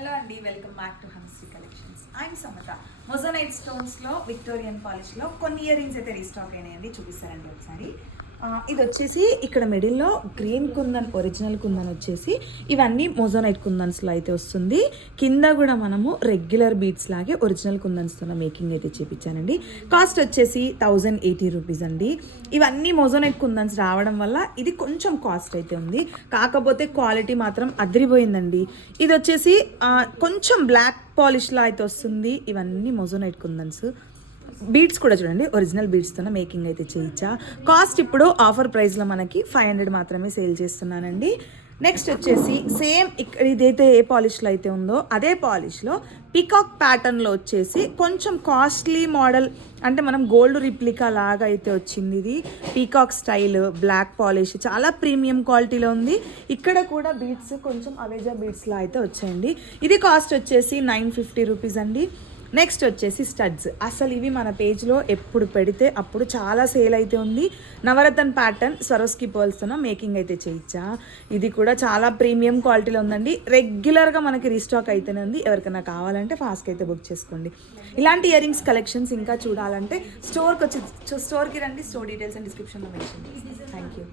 Hello అండి, welcome back to Hansi collections. I'm Samatha. Moissanite స్టోన్స్లో Victorian పాలిష్లో కొన్ని ఇయర్ రింగ్స్ అయితే రీస్టాక్ అయినాయండి, చూపిస్తారండి ఒకసారి. ఇది వచ్చేసి ఇక్కడ మిడిల్లో గ్రీన్ కుందన్, ఒరిజినల్ కుందన్ వచ్చేసి ఇవన్నీ మొజోనైట్ కుందన్స్లో అయితే వస్తుంది. కింద కూడా మనము రెగ్యులర్ బీడ్స్ లాగే ఒరిజినల్ కుందన్స్తో మేకింగ్ అయితే చేయించానండి. కాస్ట్ వచ్చేసి 1080 రూపీస్ అండి. ఇవన్నీ మొజోనైట్ కుందన్స్ రావడం వల్ల ఇది కొంచెం కాస్ట్ అయితే ఉంది, కాకపోతే క్వాలిటీ మాత్రం అదిరిపోయిందండి. ఇది వచ్చేసి కొంచెం బ్లాక్ పాలిష్లో అయితే వస్తుంది. ఇవన్నీ మొజోనైట్ కుందన్స్. బీడ్స్ కూడా చూడండి, ఒరిజినల్ బీడ్స్తో మేకింగ్ అయితే చేయించా. కాస్ట్ ఇప్పుడు ఆఫర్ ప్రైస్లో మనకి 500 మాత్రమే సేల్ చేస్తున్నానండి. నెక్స్ట్ వచ్చేసి సేమ్ ఇక్కడ ఇదైతే ఏ పాలిష్లో అయితే ఉందో అదే పాలిష్లో పీకాక్ ప్యాటర్న్లో వచ్చేసి కొంచెం కాస్ట్లీ మోడల్, అంటే మనం గోల్డ్ రిప్లికా లాగా అయితే వచ్చింది. ఇది పీకాక్ స్టైల్ బ్లాక్ పాలిష్, చాలా ప్రీమియం క్వాలిటీలో ఉంది. ఇక్కడ కూడా బీడ్స్ కొంచెం అవేజా బీడ్స్లా అయితే వచ్చాయండి. ఇది కాస్ట్ వచ్చేసి 950 రూపీస్ అండి. నెక్స్ట్ వచ్చేసి స్టడ్స్. అసలు ఇవి మన పేజ్లో ఎప్పుడు పెడితే అప్పుడు చాలా సేల్ అయితే ఉంది. నవరత్న ప్యాటర్న్ స్వరోస్కి పర్ల్స్తో మేకింగ్ అయితే చేయించా. ఇది కూడా చాలా ప్రీమియం క్వాలిటీలో ఉందండి. రెగ్యులర్గా మనకి రీస్టాక్ అయితేనే ఉంది. ఎవరికైనా కావాలంటే ఫాస్ట్గా అయితే బుక్ చేసుకోండి. ఇలాంటి ఇయర్ రింగ్స్ కలెక్షన్స్ ఇంకా చూడాలంటే స్టోర్కి రండి. స్టోర్ డీటెయిల్స్ అండ్ డిస్క్రిప్షన్లో మెన్షన్ చేస్తాను. Thank you.